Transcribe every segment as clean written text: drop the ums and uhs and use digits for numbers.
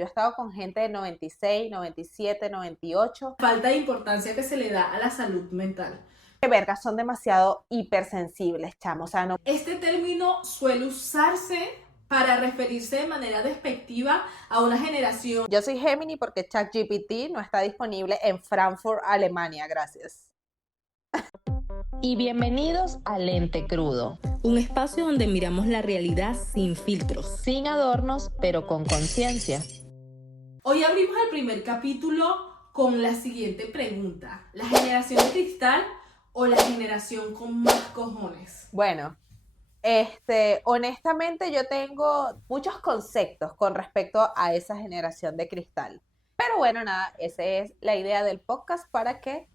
Yo he estado con gente de 96, 97, 98. Falta de importancia que se le da a la salud mental. Que vergas, son demasiado hipersensibles, chamo. O sea, no. Este término suele usarse para referirse de manera despectiva a una generación. Yo soy Gemini porque ChatGPT no está disponible en Frankfurt, Alemania. Gracias. Y bienvenidos a Lente Crudo, un espacio donde miramos la realidad sin filtros, sin adornos, pero con conciencia. Hoy abrimos el primer capítulo con la siguiente pregunta: ¿la generación de cristal o la generación con más cojones? Bueno, honestamente yo tengo muchos conceptos con respecto a esa generación de cristal. Pero bueno, nada, esa es la idea del podcast, para que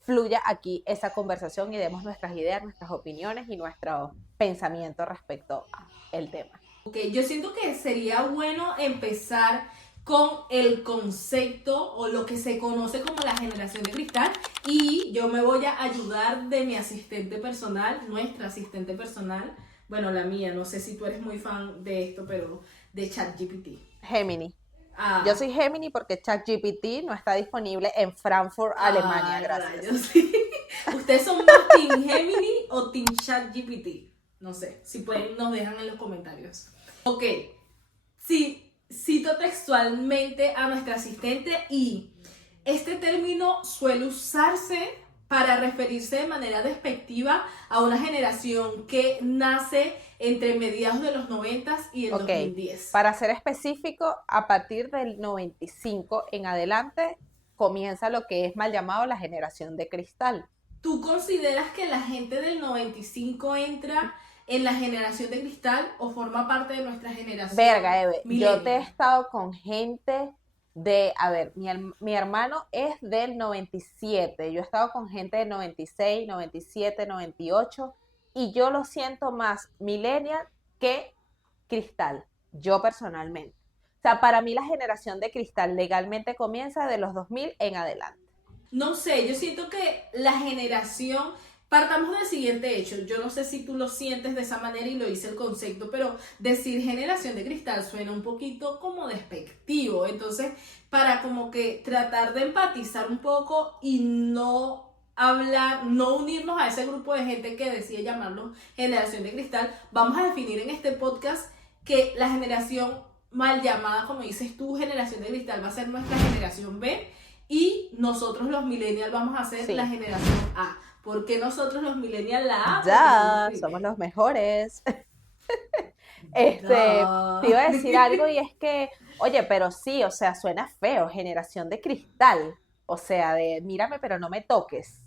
fluya aquí esa conversación y demos nuestras ideas, nuestras opiniones y nuestro pensamiento respecto al tema. Ok, yo siento que sería bueno empezar con el concepto o lo que se conoce como la generación de cristal, y yo me voy a ayudar de mi asistente personal, nuestra asistente personal, bueno, la mía, no sé si tú eres muy fan de esto, pero de ChatGPT. Gemini. Yo soy Gemini porque ChatGPT no está disponible en Frankfurt, Alemania. Gracias. Rayos, sí. ¿Ustedes son más Team Gemini o Team ChatGPT? No sé, si pueden nos dejan en los comentarios. Ok, sí, cito textualmente a nuestra asistente, y este término suele usarse para referirse de manera despectiva a una generación que nace entre mediados de los 90 y el 2010. Para ser específico, a partir del 95 en adelante comienza lo que es mal llamado la generación de cristal. ¿Tú consideras que la gente del 95 entra en la generación de cristal o forma parte de nuestra generación? Verga, Eve, millennial? yo te he estado con gente de, a ver, mi hermano es del 97, yo he estado con gente del 96, 97, 98, y yo lo siento más millennial que cristal, yo personalmente. O sea, para mí la generación de cristal legalmente comienza de los 2000 en adelante. No sé, yo siento que la generación, partamos del siguiente hecho, yo no sé si tú lo sientes de esa manera y lo hice el concepto, pero decir generación de cristal suena un poquito como despectivo. Entonces, para como que tratar de empatizar un poco y no hablar, no unirnos a ese grupo de gente que decide llamarlo generación de cristal, vamos a definir en este podcast que la generación mal llamada, como dices tú, generación de cristal, va a ser nuestra generación B, y nosotros los millennials vamos a ser la generación A. ¿Por qué nosotros los millennials la A? Ya, somos los mejores. Te iba a decir algo, y es que, oye, pero sí, o sea, suena feo, generación de cristal. O sea, de mírame pero no me toques.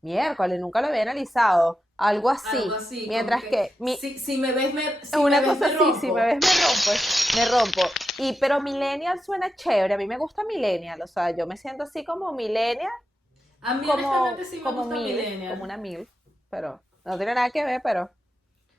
Miércoles, nunca lo había analizado. Algo así. Mientras que si me ves, una cosa así, si me ves me rompo. Pero millennial suena chévere, a mí me gusta millennial, o sea, yo me siento así como millennial. A mí honestamente sí me gusta millennial. Como una mil, pero no tiene nada que ver, pero...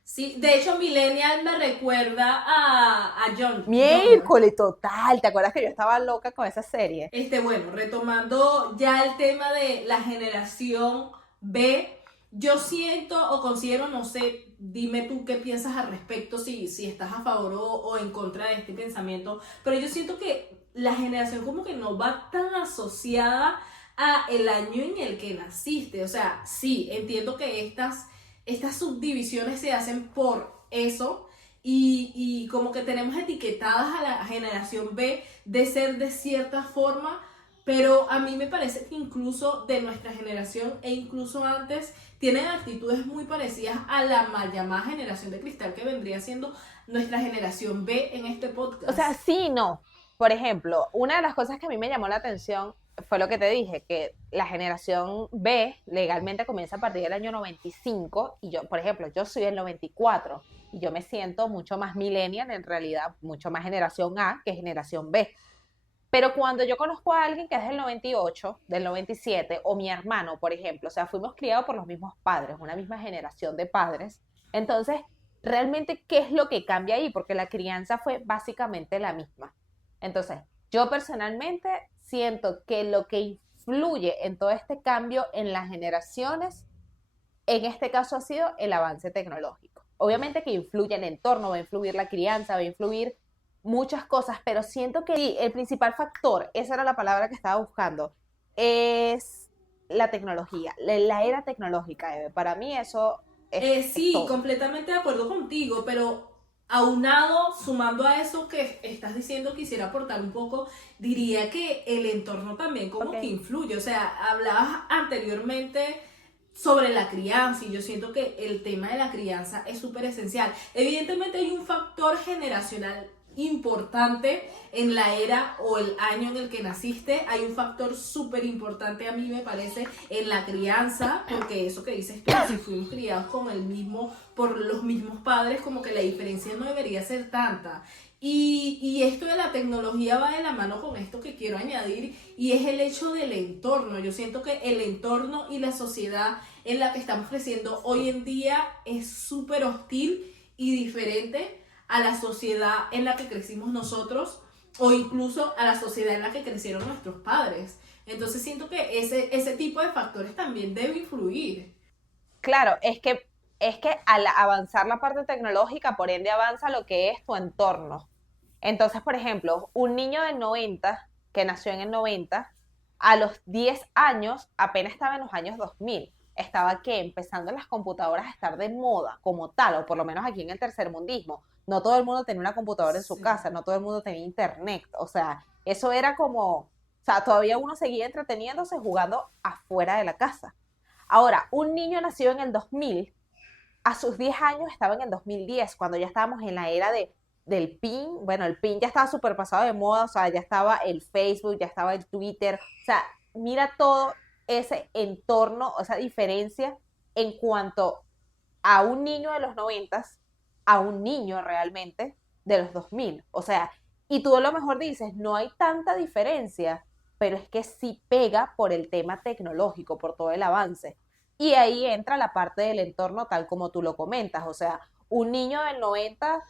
Sí, de hecho millennial me recuerda a John. Miércoles, total, ¿te acuerdas que yo estaba loca con esa serie? Bueno, retomando ya el tema de la generación B, yo siento o considero, no sé, dime tú qué piensas al respecto, si estás a favor o en contra de este pensamiento, pero yo siento que la generación como que no va tan asociada a el año en el que naciste. O sea, sí, entiendo que estas subdivisiones se hacen por eso, y como que tenemos etiquetadas a la generación B de ser de cierta forma, pero a mí me parece que incluso de nuestra generación e incluso antes tienen actitudes muy parecidas a la mal llamada generación de cristal, que vendría siendo nuestra generación B en este podcast. O sea, sí, no. Por ejemplo, una de las cosas que a mí me llamó la atención fue lo que te dije, que la generación B legalmente comienza a partir del año 95, y yo, por ejemplo, yo soy del 94 y yo me siento mucho más millennial, en realidad, mucho más generación A que generación B. Pero cuando yo conozco a alguien que es del 98, del 97, o mi hermano, por ejemplo, o sea, fuimos criados por los mismos padres, una misma generación de padres, entonces, realmente, ¿qué es lo que cambia ahí? Porque la crianza fue básicamente la misma. Entonces, yo personalmente siento que lo que influye en todo este cambio en las generaciones, en este caso ha sido el avance tecnológico. Obviamente que influye el entorno, va a influir la crianza, va a influir muchas cosas, pero siento que sí, el principal factor, esa era la palabra que estaba buscando, es la tecnología, la era tecnológica, Eve. Para mí eso es Sí, todo. completamente de acuerdo contigo, pero aunado, sumando a eso que estás diciendo, quisiera aportar un poco, diría que el entorno también como que Ok. influye. O sea, hablabas anteriormente sobre la crianza y yo siento que el tema de la crianza es súper esencial. Evidentemente hay un factor generacional importante en la era o el año en el que naciste. Hay un factor súper importante a mí me parece en la crianza, porque eso que dices tú, si fuimos criados con el mismo, por los mismos padres, como que la diferencia no debería ser tanta. Y esto de la tecnología va de la mano con esto que quiero añadir y es el hecho del entorno. Yo siento que el entorno y la sociedad en la que estamos creciendo hoy en día es súper hostil y diferente a la sociedad en la que crecimos nosotros o incluso a la sociedad en la que crecieron nuestros padres. Entonces siento que ese tipo de factores también debe influir. Claro, es que al avanzar la parte tecnológica, por ende avanza lo que es tu entorno. Entonces, por ejemplo, un niño del 90 que nació en el 90 a los 10 años, apenas estaba en los años 2000. Estaba que empezando las computadoras a estar de moda como tal, o por lo menos aquí en el tercermundismo. No todo el mundo tenía una computadora en su Sí. casa, no todo el mundo tenía internet. O sea, eso era como, o sea, todavía uno seguía entreteniéndose jugando afuera de la casa. Ahora, un niño nacido en el 2000 a sus 10 años estaba en el 2010, cuando ya estábamos en la era del PIN. Bueno, el PIN ya estaba súper pasado de moda, o sea, ya estaba el Facebook, ya estaba el Twitter, o sea, mira todo ese entorno, esa diferencia en cuanto a un niño de los 90 a un niño realmente de los 2000. O sea, y tú a lo mejor dices, no hay tanta diferencia, pero es que sí pega por el tema tecnológico, por todo el avance. Y ahí entra la parte del entorno tal como tú lo comentas. O sea, un niño del 90,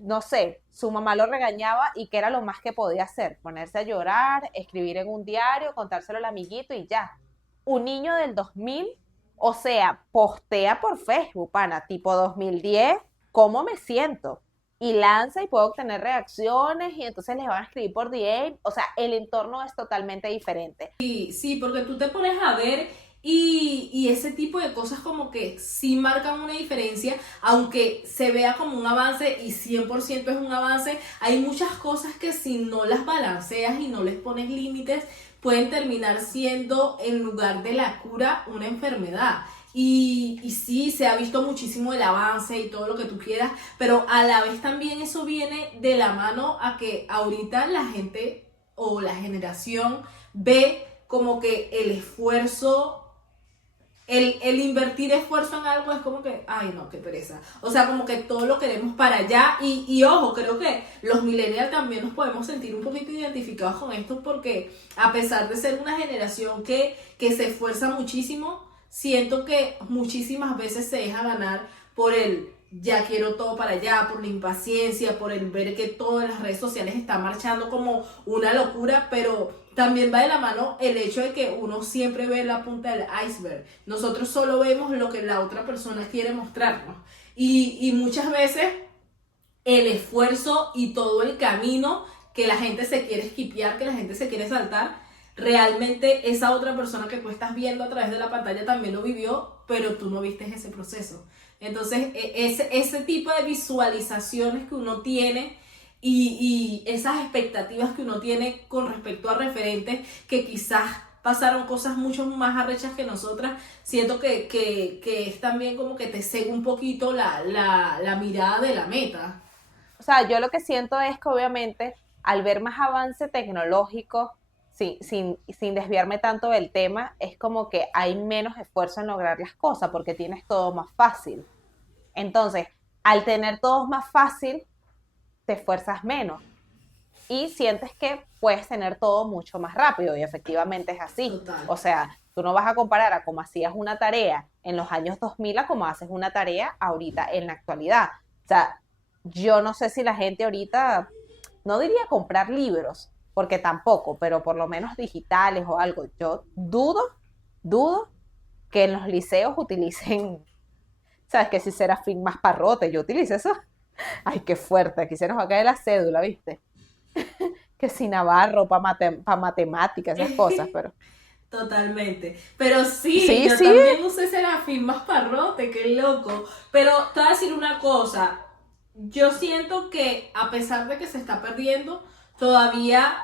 no sé, su mamá lo regañaba y que era lo más que podía hacer, ponerse a llorar, escribir en un diario, contárselo al amiguito y ya. Un niño del 2000, o sea, postea por Facebook, pana, tipo 2010, ¿cómo me siento? Y lanza y puede obtener reacciones y entonces les van a escribir por DM, o sea, el entorno es totalmente diferente. Sí, sí, porque tú te pones a ver y ese tipo de cosas como que sí marcan una diferencia, aunque se vea como un avance y 100% es un avance, hay muchas cosas que si no las balanceas y no les pones límites, pueden terminar siendo en lugar de la cura una enfermedad. Y sí, se ha visto muchísimo el avance y todo lo que tú quieras, pero a la vez también eso viene de la mano a que ahorita la gente o la generación ve como que el esfuerzo, el invertir esfuerzo en algo es como que, ay no, qué pereza. O sea, como que todo lo queremos para allá. Y ojo, creo que los millennials también nos podemos sentir un poquito identificados con esto porque a pesar de ser una generación que se esfuerza muchísimo, siento que muchísimas veces se deja ganar por el ya quiero todo para allá, por la impaciencia, por el ver que todas las redes sociales están marchando como una locura, pero también va de la mano el hecho de que uno siempre ve la punta del iceberg. Nosotros solo vemos lo que la otra persona quiere mostrarnos. Y muchas veces el esfuerzo y todo el camino que la gente se quiere esquipear, que la gente se quiere saltar, realmente esa otra persona que tú estás viendo a través de la pantalla también lo vivió, pero tú no viste ese proceso. Entonces, ese tipo de visualizaciones que uno tiene y esas expectativas que uno tiene con respecto a referentes que quizás pasaron cosas mucho más arrechas que nosotras, siento que es también como que te cega un poquito la mirada de la meta. O sea, yo lo que siento es que obviamente al ver más avance tecnológico, sin desviarme tanto del tema, es como que hay menos esfuerzo en lograr las cosas porque tienes todo más fácil. Entonces, al tener todo más fácil, te esfuerzas menos y sientes que puedes tener todo mucho más rápido y efectivamente es así. Total. O sea, tú no vas a comparar a cómo hacías una tarea en los años 2000 a cómo haces una tarea ahorita en la actualidad. O sea, yo no sé si la gente ahorita, no diría comprar libros, porque tampoco, pero por lo menos digitales o algo. Yo dudo que en los liceos utilicen, sabes que si Serafín más parrote, yo utilizo eso. Ay, qué fuerte, aquí se nos va a caer la cédula, ¿viste? Que si Navarro para matemáticas, esas cosas, pero Totalmente. Pero sí, sí, yo sí, también usé Serafín más parrote, qué loco. Pero te voy a decir una cosa. Yo siento que a pesar de que se está perdiendo, todavía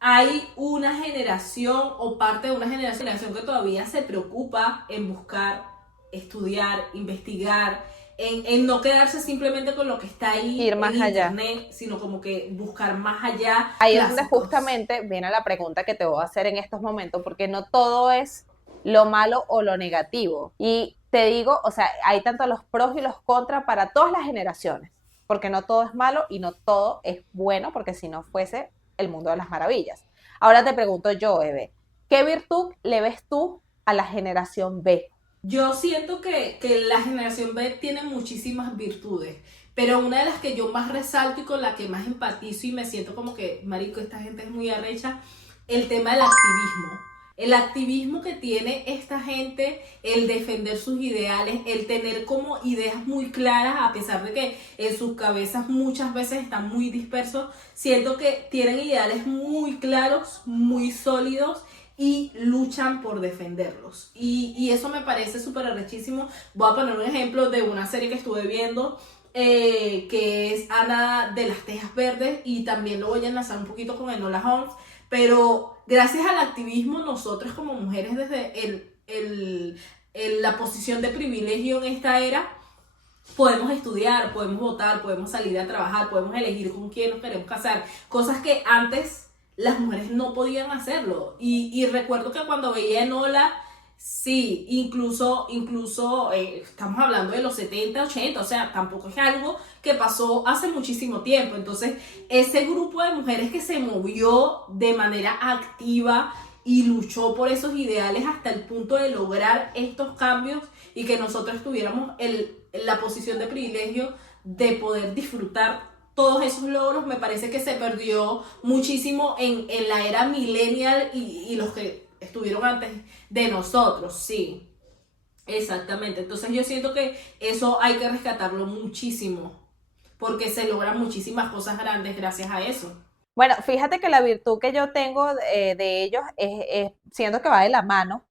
hay una generación o parte de una generación que todavía se preocupa en buscar, estudiar, investigar, en no quedarse simplemente con lo que está ahí ir en más allá. internet, sino como que buscar más allá Ahí es donde clásicos. justamente viene la pregunta que te voy a hacer en estos momentos, porque no todo es lo malo o lo negativo. Y te digo, o sea, hay tanto los pros y los contras para todas las generaciones, porque no todo es malo y no todo es bueno, porque si no fuese el mundo de las maravillas. Ahora te pregunto yo, Eve, ¿qué virtud le ves tú a la generación B? Yo siento que la generación B tiene muchísimas virtudes, pero una de las que yo más resalto y con la que más empatizo y me siento como que, marico, esta gente es muy arrecha, el tema del activismo. El activismo que tiene esta gente, el defender sus ideales, el tener como ideas muy claras, a pesar de que en sus cabezas muchas veces están muy dispersos, siento que tienen ideales muy claros, muy sólidos y luchan por defenderlos. Y eso me parece súper arrechísimo. Voy a poner un ejemplo de una serie que estuve viendo que es Ana de las Tejas Verdes y también lo voy a enlazar un poquito con Enola Holmes, pero gracias al activismo nosotros como mujeres desde la posición de privilegio en esta era podemos estudiar, podemos votar, podemos salir a trabajar, podemos elegir con quién nos queremos casar, cosas que antes las mujeres no podían hacerlo. Y recuerdo que cuando veía Enola, sí, incluso estamos hablando de los 70 80 o sea, tampoco es algo que pasó hace muchísimo tiempo. Entonces, ese grupo de mujeres que se movió de manera activa y luchó por esos ideales hasta el punto de lograr estos cambios y que nosotros tuviéramos la posición de privilegio de poder disfrutar todos esos logros, me parece que se perdió muchísimo en la era millennial y los que estuvieron antes de nosotros, sí, exactamente. Entonces yo siento que eso hay que rescatarlo muchísimo, porque se logran muchísimas cosas grandes gracias a eso. Bueno, fíjate que la virtud que yo tengo de ellos siento que va de la mano.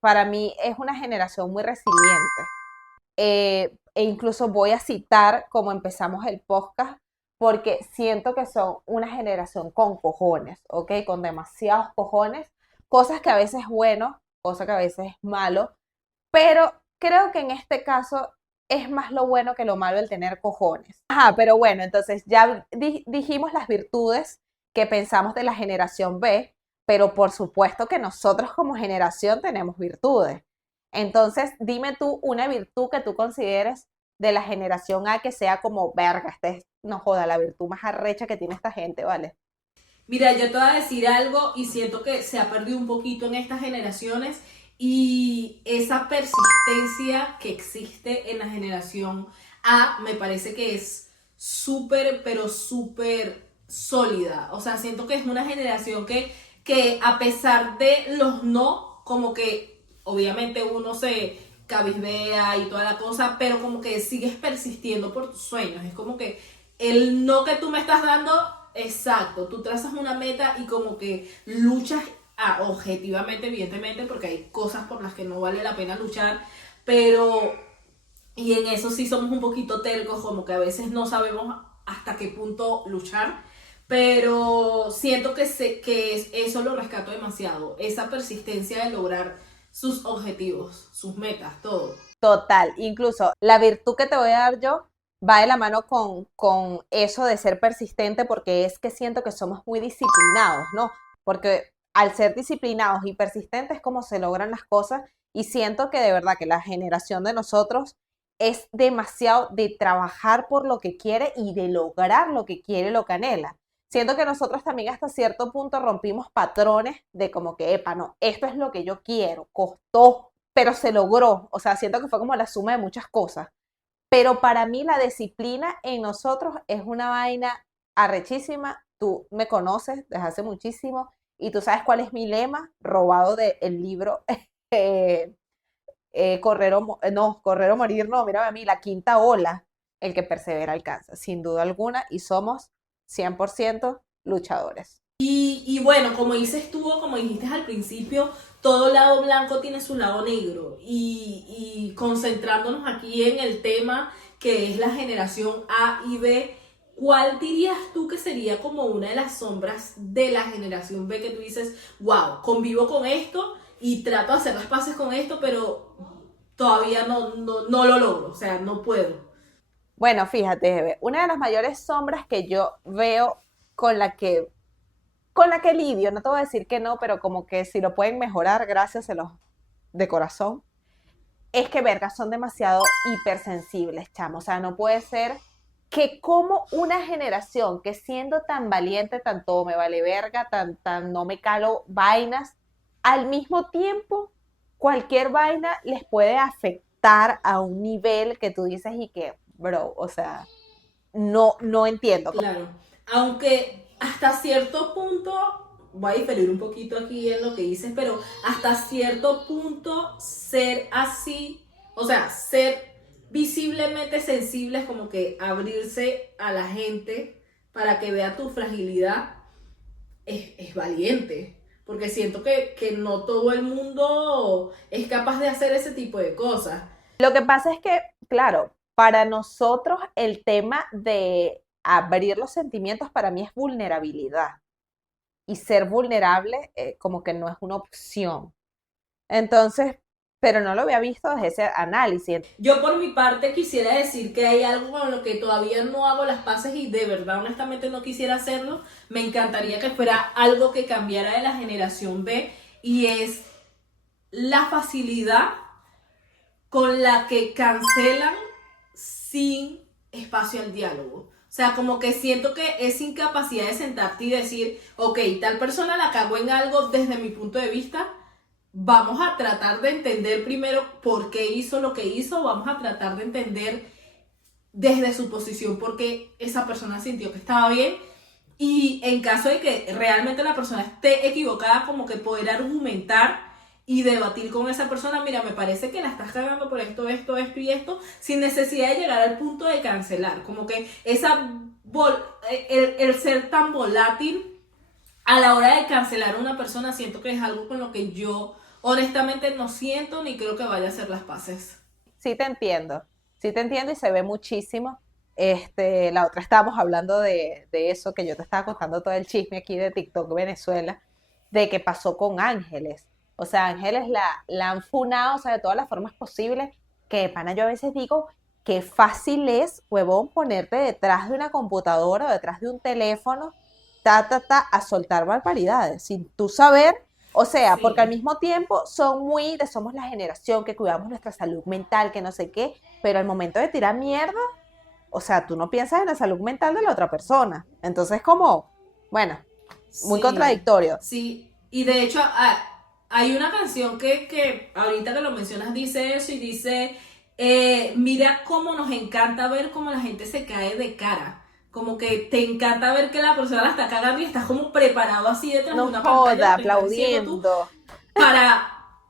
Para mí es una generación muy resiliente. E incluso voy a citar como empezamos el podcast, porque siento que son una generación con cojones, ¿ok? Con demasiados cojones, cosas que a veces es bueno, cosas que a veces es malo, pero creo que en este caso es más lo bueno que lo malo el tener cojones. Ajá, pero bueno, entonces ya dijimos las virtudes que pensamos de la generación B, pero por supuesto que nosotros como generación tenemos virtudes. Entonces, dime tú una virtud que tú consideres de la generación A que sea como, verga, no joda, la virtud más arrecha que tiene esta gente, ¿vale? Mira, yo te voy a decir algo y siento que se ha perdido un poquito en estas generaciones y esa persistencia que existe en la generación A me parece que es súper, pero súper sólida. O sea, siento que es una generación que a pesar de los no, como que obviamente uno se cabizbea y toda la cosa, pero como que sigues persistiendo por tus sueños. Es como que el no que tú me estás dando, exacto, tú trazas una meta y como que luchas objetivamente, evidentemente, porque hay cosas por las que no vale la pena luchar, pero, y en eso sí somos un poquito tercos, como que a veces no sabemos hasta qué punto luchar, pero siento que eso lo rescato demasiado, esa persistencia de lograr sus objetivos, sus metas, todo. Total, incluso la virtud que te voy a dar yo va de la mano con eso de ser persistente, porque es que siento que somos muy disciplinados, ¿no? Porque al ser disciplinados y persistentes es como se logran las cosas y siento que de verdad que la generación de nosotros es demasiado de trabajar por lo que quiere y de lograr lo que quiere, lo que anhela. Siento que nosotros también hasta cierto punto rompimos patrones de como que, epa, no, esto es lo que yo quiero, costó, pero se logró. O sea, siento que fue como la suma de muchas cosas. Pero para mí la disciplina en nosotros es una vaina arrechísima. Tú me conoces desde hace muchísimo y tú sabes cuál es mi lema, robado del libro Correr o Morir, no, mira a mí, La Quinta Ola. el que persevera alcanza, sin duda alguna, y somos 100% luchadores. Y bueno, como dices tú, o como dijiste al principio, todo lado blanco tiene su lado negro. Y concentrándonos aquí en el tema que es la generación A y B, ¿cuál dirías tú que sería como una de las sombras de la generación B que tú dices, wow, convivo con esto y trato de hacer las paces con esto, pero todavía no lo logro, o sea, no puedo? Bueno, fíjate, Eve, una de las mayores sombras que yo veo con la que, con la que lidio, no te voy a decir que no, pero como que si lo pueden mejorar, gracias, se los de corazón, es que, verga, son demasiado hipersensibles, chamo. O sea, no puede ser que como una generación que siendo tan valiente, tan todo me vale verga, tan no me calo vainas, al mismo tiempo cualquier vaina les puede afectar a un nivel que tú dices y que, bro, o sea, no entiendo. Claro, aunque hasta cierto punto, voy a diferir un poquito aquí en lo que dices, pero hasta cierto punto ser así, o sea, ser visiblemente sensibles, como que abrirse a la gente para que vea tu fragilidad, es valiente. Porque siento que no todo el mundo es capaz de hacer ese tipo de cosas. Lo que pasa es que, claro, para nosotros el tema de abrir los sentimientos para mí es vulnerabilidad. Y ser vulnerable como que no es una opción. Entonces, pero no lo había visto desde ese análisis. Yo por mi parte quisiera decir que hay algo con lo que todavía no hago las paces y de verdad honestamente no quisiera hacerlo. Me encantaría que fuera algo que cambiara de la generación B y es la facilidad con la que cancelan sin espacio al diálogo. O sea, como que siento que es incapacidad de sentarte y decir, ok, tal persona la cagó en algo desde mi punto de vista, vamos a tratar de entender primero por qué hizo lo que hizo, vamos a tratar de entender desde su posición por qué esa persona sintió que estaba bien y en caso de que realmente la persona esté equivocada, como que poder argumentar y debatir con esa persona, mira, me parece que la estás cagando por esto y esto, sin necesidad de llegar al punto de cancelar, como que el ser tan volátil a la hora de cancelar a una persona, siento que es algo con lo que yo honestamente no siento ni creo que vaya a hacer las paces. Sí te entiendo y se ve muchísimo. La otra estábamos hablando de eso, que yo te estaba contando todo el chisme aquí de TikTok Venezuela, de que pasó con Ángeles. O sea, Ángeles la han funado, o sea, de todas las formas posibles, que pana yo a veces digo, qué fácil es, huevón, ponerte detrás de una computadora o detrás de un teléfono, a soltar barbaridades, sin tú saber, o sea, porque al Sí. mismo tiempo son muy de somos la generación que cuidamos nuestra salud mental, que no sé qué, pero al momento de tirar mierda, o sea, tú no piensas en la salud mental de la otra persona. Entonces, como, bueno, muy Sí, contradictorio. sí. Y de hecho, hay una canción que ahorita que lo mencionas dice eso y dice, mira cómo nos encanta ver cómo la gente se cae de cara. Como que te encanta ver que la persona la está cagando y estás como preparado así detrás de No una pantalla, joda, lo que estás diciendo tú, aplaudiendo.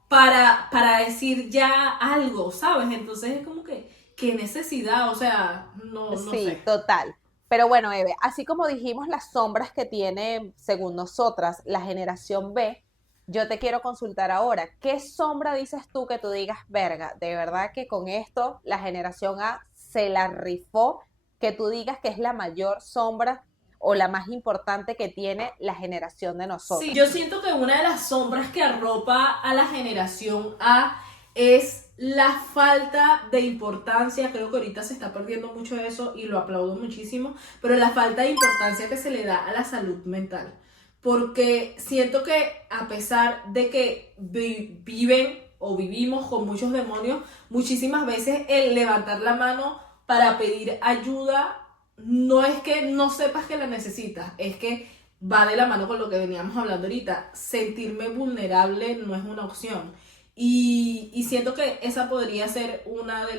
para, para decir ya algo, ¿sabes? Entonces es como que, qué necesidad, o sea, no Sí, sé. total. Pero bueno, Eve, así como dijimos las sombras que tiene, según nosotras, la generación B, yo te quiero consultar ahora, ¿qué sombra dices tú que tú digas, verga, de verdad que con esto la generación A se la rifó, que tú digas que es la mayor sombra o la más importante que tiene la generación de Sí, nosotras? yo siento que una de las sombras que arropa a la generación A es la falta de importancia. Creo que ahorita se está perdiendo mucho eso y lo aplaudo muchísimo, pero la falta de importancia que se le da a la salud mental. Porque siento que a pesar de que viven o vivimos con muchos demonios, muchísimas veces el levantar la mano para pedir ayuda no es que no sepas que la necesitas, es que va de la mano con lo que veníamos hablando ahorita. Sentirme vulnerable no es una opción. Y siento que esa podría ser una de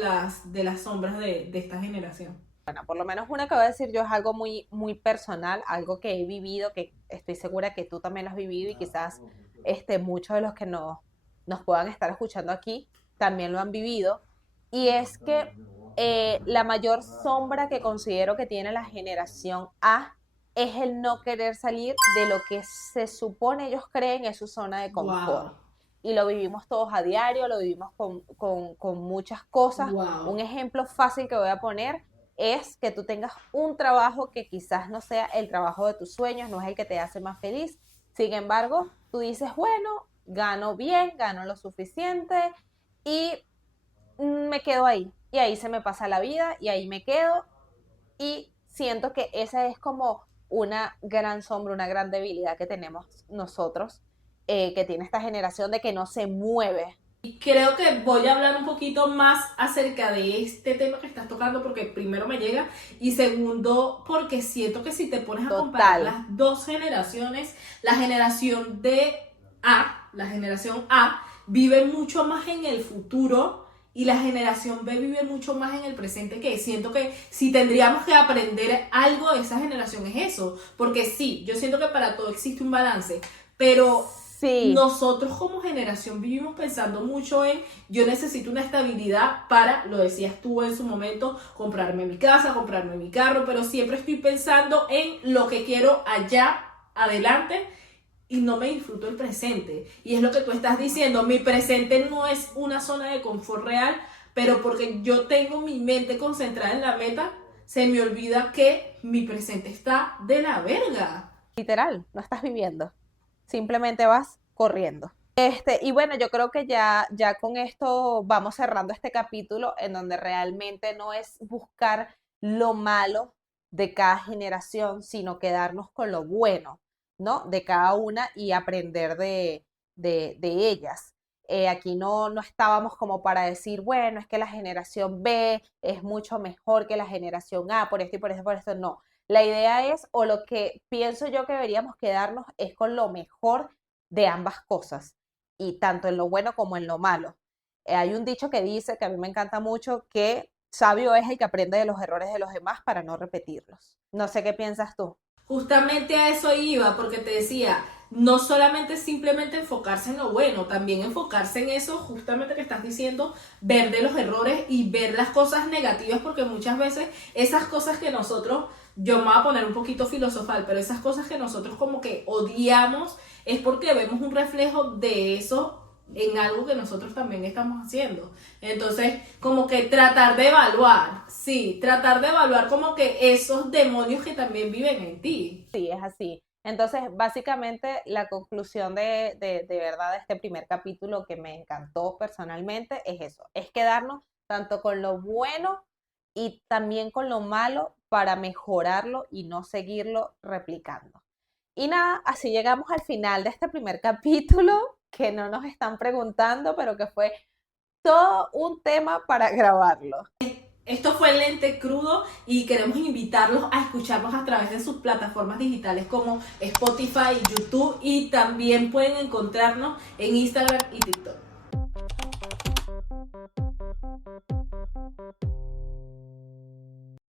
las sombras de esta generación. Bueno, por lo menos una que voy a decir yo es algo muy, muy personal, algo que he vivido, que estoy segura que tú también lo has vivido y quizás muchos de los que nos puedan estar escuchando aquí también lo han vivido. Y es que la mayor sombra que considero que tiene la generación A es el no querer salir de lo que se supone ellos creen es su zona de confort. Wow. Y lo vivimos todos a diario, lo vivimos con muchas cosas. Wow. Un ejemplo fácil que voy a poner es que tú tengas un trabajo que quizás no sea el trabajo de tus sueños, no es el que te hace más feliz. Sin embargo, tú dices, bueno, gano bien, gano lo suficiente y me quedo ahí. Y ahí se me pasa la vida y ahí me quedo. Y siento que esa es como una gran sombra, una gran debilidad que tenemos nosotros, que tiene esta generación de que no se mueve. Creo que voy a hablar un poquito más acerca de este tema que estás tocando porque primero me llega y segundo porque siento que si te pones a comparar Total. las dos generaciones, la generación la generación A vive mucho más en el futuro y la generación B vive mucho más en el presente, que siento que si tendríamos que aprender algo de esa generación es eso, porque sí, yo siento que para todo existe un balance, pero Sí, nosotros como generación vivimos pensando mucho en yo necesito una estabilidad para, lo decías tú en su momento, comprarme mi casa, comprarme mi carro, pero siempre estoy pensando en lo que quiero allá adelante y no me disfruto el presente. Y es lo que tú estás diciendo, mi presente no es una zona de confort real, pero porque yo tengo mi mente concentrada en la meta, se me olvida que mi presente está de la verga. literal, no estás viviendo. Simplemente vas corriendo. Y bueno, yo creo que ya con esto vamos cerrando este capítulo en donde realmente no es buscar lo malo de cada generación, sino quedarnos con lo bueno, ¿no? De cada una y aprender de ellas. Aquí no estábamos como para decir, bueno, es que la generación B es mucho mejor que la generación A, por esto y por esto, no. La idea es, o lo que pienso yo que deberíamos quedarnos es con lo mejor de ambas cosas, y tanto en lo bueno como en lo malo. Hay un dicho que dice, que a mí me encanta mucho, que sabio es el que aprende de los errores de los demás para no repetirlos. No sé qué piensas tú. Justamente a eso iba, porque te decía, no solamente simplemente enfocarse en lo bueno, también enfocarse en eso justamente que estás diciendo, ver de los errores y ver las cosas negativas, porque muchas veces esas cosas que nosotros, yo me voy a poner un poquito filosofal, pero esas cosas que nosotros como que odiamos es porque vemos un reflejo de eso en algo que nosotros también estamos haciendo. Entonces, como que tratar de evaluar, sí, tratar de evaluar como que esos demonios que también viven en ti. Sí, es así. Entonces, básicamente, la conclusión de verdad de este primer capítulo que me encantó personalmente es eso, es quedarnos tanto con lo bueno y también con lo malo para mejorarlo y no seguirlo replicando. Y nada, así llegamos al final de este primer capítulo que no nos están preguntando, pero que fue todo un tema para grabarlo. Esto fue Lente Crudo y queremos invitarlos a escucharnos a través de sus plataformas digitales como Spotify y YouTube, y también pueden encontrarnos en Instagram y TikTok.